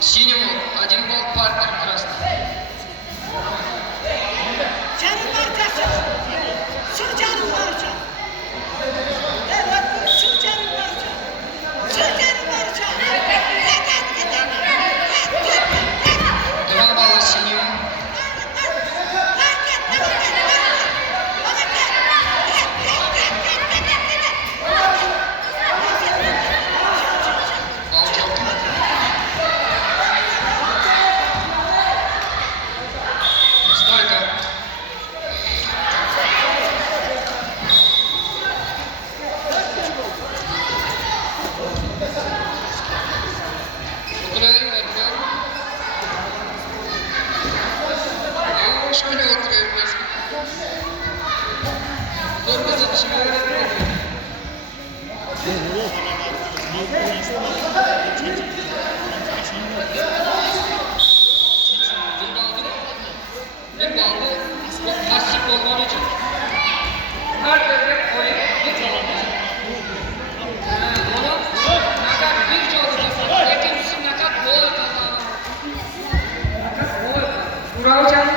Синему 1 балл, партнер красный. Canım parçası. Sür canım parça. Evet, sür canım parça. Sür canım parça. Два балла синему. Балл жоқ. Стойка. Oturayım, oturuyorum. Şöyle oturuyorum resmen. Zorlasın, şimdi öğreniyorum. Bir baldı, çok pasif olman için her devre koyup bir çalınır. Ona nakat bir çalacak, ikincisi nakat boy kazanır. Nakat boy. Bravo canım.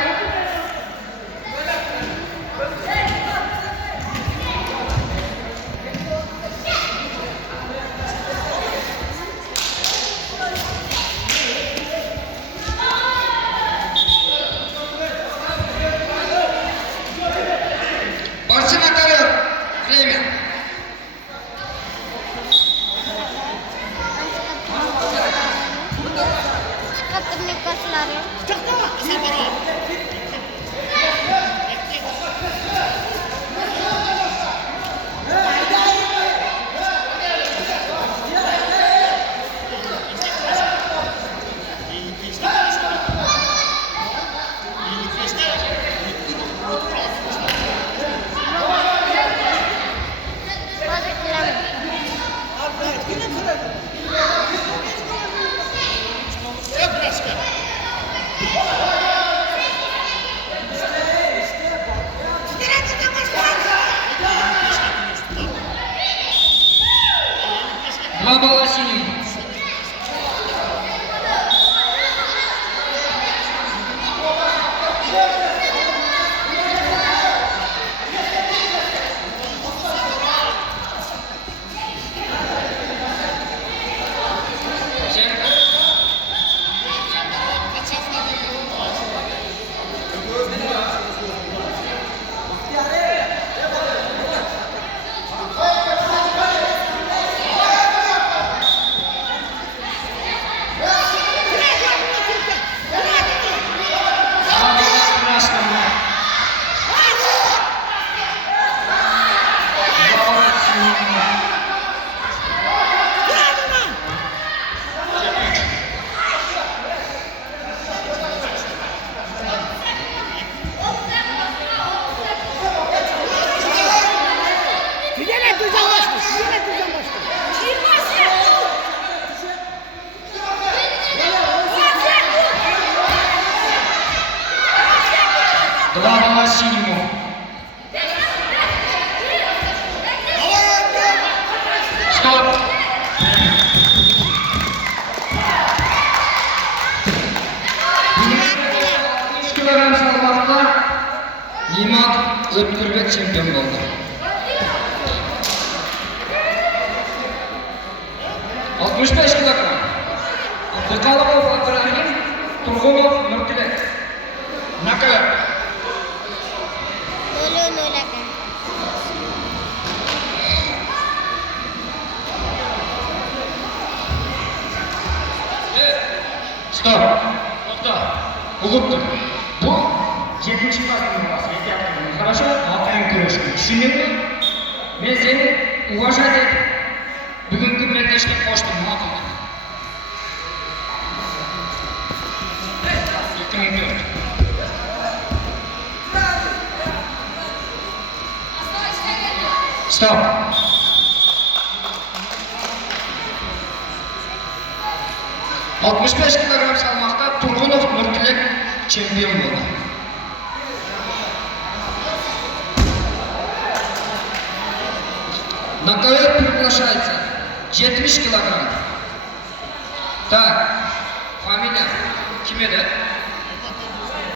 Başına kalıyor. Время. Çıkarttırmayı karşıları. Два балла синему. Два балла синему. Стоп. Kilogram salmoqda Iymad O'tkirbek chempion bo'ldi. 65 kilogram. Abduqalibov Abdurahim, Turg'unov Nurtilak. Nokaut. O'lakan. Stop. To'xta. O'g'itdim. Bu 7-chi fasl emas, aytyapman. Хорошо, oxirgi kurashga. Tushundingmi? Men seni уважать etib bugungi bellashga qo'shdim, ma'qulmi? 2004. Stop. Altmış beş kilogram salmoqda Turg'unov Nurtilak chempion bo'ldi. Nokaut приглашается 70 килограмм. Так, Familiya kim edi?